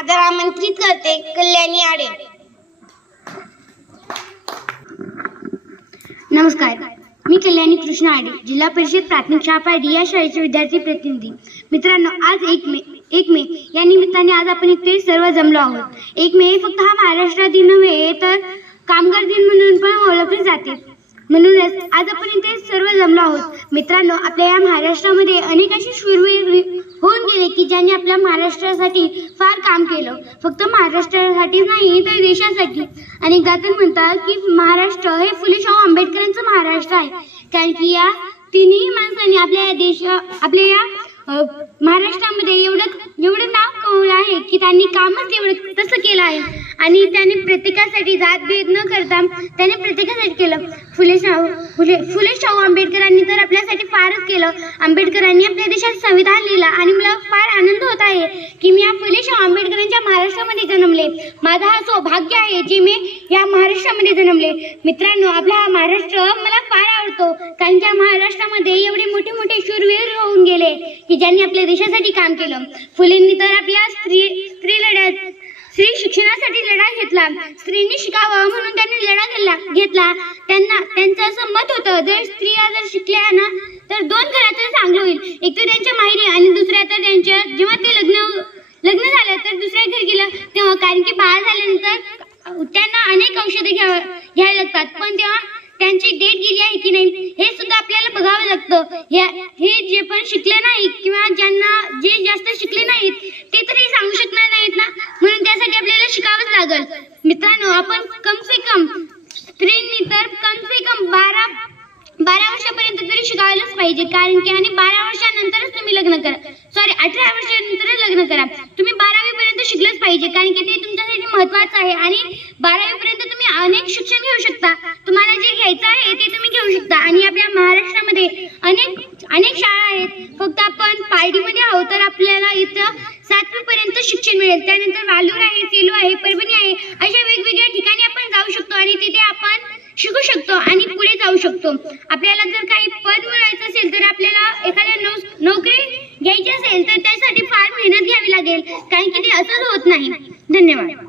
सादर आमंत्रित करते. कल्याणी आडे. नमस्कार. मी कल्याणी कृष्ण आडे जिल्हा परिषद प्राथमिक शाळा या शाळेचे विद्यार्थी प्रतिनिधी. मित्रांनो आज एक मे एक मे या निमित्ताने आज आपण इथे सर्व जमलो आहोत. एक मे फक्त हा महाराष्ट्र दिन नव्हे तर कामगार दिन म्हणून पण ओळखले जाते. म्हणूनच आज आपण इथे सर्व जमलो आहोत. मित्रांनो आपल्या या महाराष्ट्रामध्ये अनेक असे शूरवीर होऊन गेले की ज्यांनी आपल्या महाराष्ट्रासाठी फार काम केलं. फक्त महाराष्ट्रासाठीच नाही तर देशासाठी. आणि गातून म्हणतात की महाराष्ट्र हे फुले शाहू आंबेडकरांचं महाराष्ट्र आहे. कारण की या तिन्ही माणसांनी आपल्या या देश आपल्या या महाराष्ट्रामध्ये एवढं एवढं नाव कमवलं आहे की त्यांनी कामच एवढं. तसं केलं आहे. आणि त्याने प्रत्येकासाठी जातभेद न करता त्याने प्रत्येकासाठी केलं. फुले शाहू फुले फुले शाहू आंबेडकरांनी तर आपल्यासाठी फारच केलं. आंबेडकरांनी आपल्या देशात संविधान लिहिलं आणि मला फार आनंद होत आहे की मी या फुले शाहू आंबेडकरांच्या महाराष्ट्रामध्ये जन्मले. माझा हा सौभाग्य आहे जे मी या महाराष्ट्रामध्ये जन्मले. मित्रांनो आपला हा महाराष्ट्र मला फार आवडतो. कारण की या महाराष्ट्रामध्ये एवढे मोठे मोठे शूरवीर होऊन गेले की ज्यांनी आपल्या देशासाठी काम केलं. फुलेंनी तर आपल्या स्त्री स्त्री लढ्यात स्त्री शिक्षणासाठी लढा घेतला. स्त्रीनी शिकावं म्हणून त्यांनी लढा घेतला घेतला. त्यांना त्यांचं असं मत होतं जर स्त्रिया जर शिकल्या ना तर दोन घरात चांगलं होईल. एक तर त्यांच्या माहेरी आणि दुसऱ्या तर त्यांच्या जेव्हा ते लग्न लग्न झालं तर दुसऱ्या घरी गेलं तेव्हा कारण की बाळ झाल्यानंतर त्यांना अनेक औषधे घ्यावं घ्यायला लागतात. पण तेव्हा त्यांची डेट गेली आहे की नाही हे सुद्धा आपल्याला बघावं लागतं. हे जे पण शिकले नाही किंवा ज्यांना जे जास्त शिकले नाहीत ते तरी सांगू शकणार नाहीत ना? म्हणून त्यासाठी आपल्याला शिकावंच लागल. मित्रांनो आपण कम से कम स्त्रींनी तर कम से कम बारा बारा वर्षापर्यंत तरी शिकायलाच पाहिजे. कारण की आणि बारा वर्षानंतरच तुम्ही लग्न करा. सॉरी अठरा वर्षानंतरच लग्न करा. तुम्ही बारावी पर्यंत शिकलंच पाहिजे. कारण की ते तुमच्यासाठी महत्वाचं आहे. आणि बारावी अनेक शिक्षण घेऊ शकता. तुम्हाला जे घ्यायचं आहे ते तुम्ही घेऊ शकता. आणि आपल्या महाराष्ट्रामध्ये अनेक अनेक शाळा आहेत. फक्त आपण पार्टीमध्ये आहोत तर आपल्याला इथं सातवी पर्यंत शिक्षण मिळेल. त्यानंतर वालूर आहे सेलू आहे परभणी आहे अशा वेगवेगळ्या ठिकाणी आपण जाऊ शकतो आणि तिथे आपण शिकू शकतो आणि पुढे जाऊ शकतो. आपल्याला जर काही पद मिळवायचं असेल तर आपल्याला एखाद्या नो नोकरी घ्यायची असेल तर त्यासाठी फार मेहनत घ्यावी लागेल. कारण की ते असंच होत नाही. धन्यवाद.